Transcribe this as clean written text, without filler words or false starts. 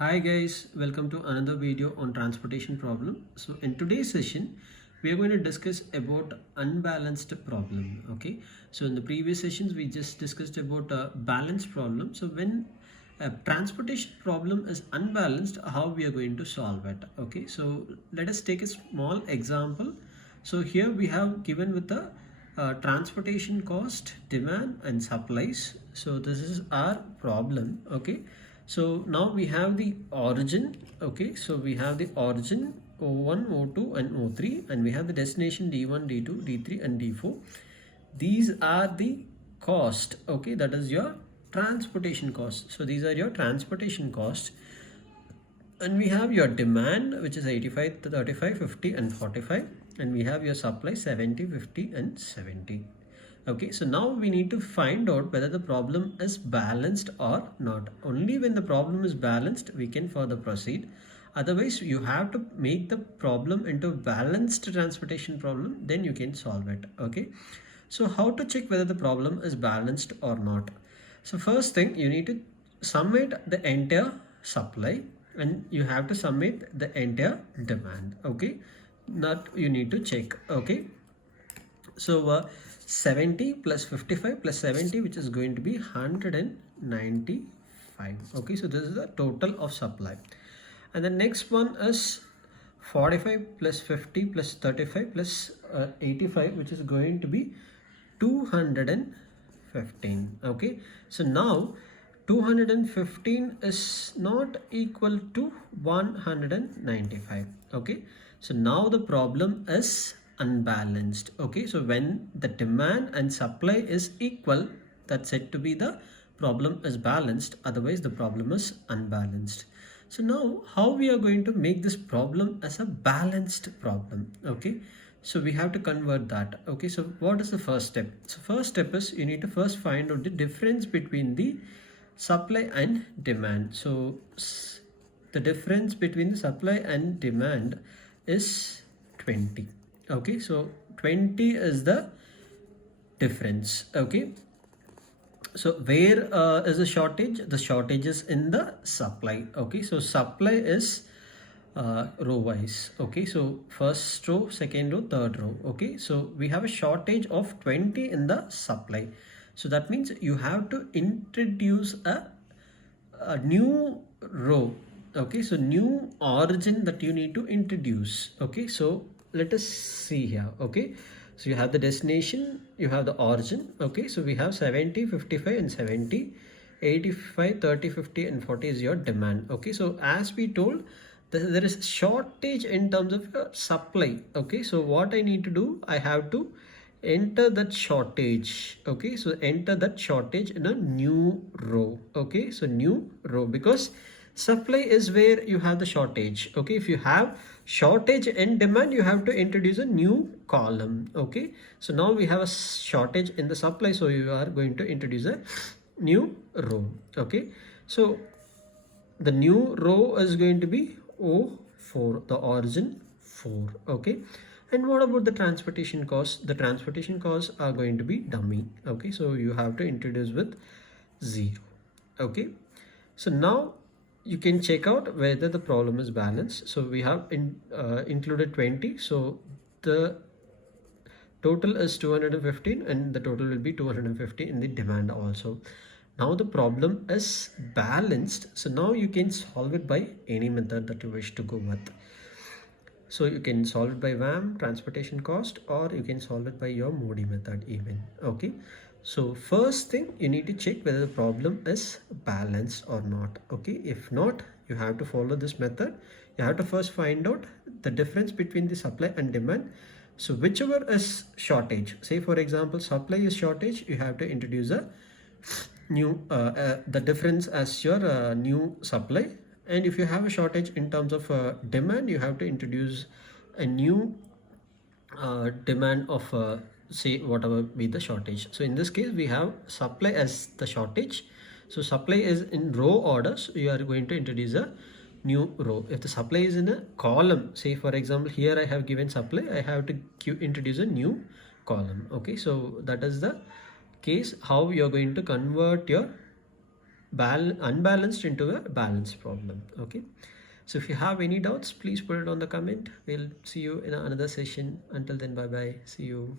Hi guys, welcome to another video on transportation problem. So in today's session, we are going to discuss about unbalanced problem. Okay, so in the previous sessions, we just discussed about a balanced problem. So when a transportation problem is unbalanced, how we are going to solve it. Okay, so let us take a small example. So here we have given with the transportation cost, demand and supplies. So this is our problem. Okay, so now we have the origin. Okay, so we have the origin O1, O2 and O3, and we have the destination D1, D2, D3 and D4. These are the cost. Okay, that is your transportation cost. So these are your transportation costs, and we have your demand, which is 85, 35, 50 and 45, and we have your supply 70, 50 and 70. Okay, so now we need to find out whether the problem is balanced or not. Only when the problem is balanced we can further proceed. Otherwise you have to make the problem into a balanced transportation problem, then you can solve it. Okay, so how to check whether the problem is balanced or not? So first thing, you need to summate the entire supply and you have to summate the entire demand. Okay, that you need to check. Okay, so 70 plus 55 plus 70, which is going to be 195. Okay, so this is the total of supply. And the next one is 45 plus 50 plus 35 plus 85, which is going to be 215. Okay, so now 215 is not equal to 195. Okay, so now the problem is unbalanced. Okay, so when the demand and supply is equal, that's said to be the problem is balanced. Otherwise the problem is unbalanced. So now how we are going to make this problem as a balanced problem? Okay, so we have to convert that. Okay, so what is the first step? So first step is you need to first find out the difference between the supply and demand. So the difference between the supply and demand is 20. Okay, so 20 is the difference. Okay, so where is the shortage? The shortage is in the supply. Okay, so supply is row wise. Okay, so first row, second row, third row. Okay, so we have a shortage of 20 in the supply. So that means you have to introduce a new row. Okay, so new origin that you need to introduce. Okay, so let us see here. Okay, so you have the destination, you have the origin. Okay, so we have 70, 55 and 70, 85, 30, 50 and 40 is your demand. Okay, so as we told, there is shortage in terms of your supply. Okay, so what I need to do, I have to enter that shortage. Okay, so enter that shortage in a new row. Okay, so new row, because supply is where you have the shortage. Okay, if you have shortage in demand, you have to introduce a new column. Okay, so now we have a shortage in the supply, so you are going to introduce a new row. Okay, so the new row is going to be O4, the origin 4. Okay, and what about the transportation costs? The transportation costs are going to be dummy. Okay, so you have to introduce with 0. Okay, so now you can check out whether the problem is balanced. So we have included 20, so the total is 215 and the total will be 250 in the demand also. Now the problem is balanced, so now you can solve it by any method that you wish to go with. So you can solve it by VAM, transportation cost, or you can solve it by your Modi method even. Okay, so first thing, you need to check whether the problem is balanced or not. Okay, if not, you have to follow this method. You have to first find out the difference between the supply and demand. So whichever is shortage, say for example supply is shortage, you have to introduce a new the difference as your new supply. And if you have a shortage in terms of demand, you have to introduce a new demand of say whatever be the shortage. So in this case we have supply as the shortage. So supply is in row order, so you are going to introduce a new row. If the supply is in a column, say for example here I have given supply, I have to introduce a new column. Okay, so that is the case how you are going to convert your unbalanced into a balanced problem. Okay, so if you have any doubts, please put it on the comment. We'll see you in another session. Until then, bye bye, see you.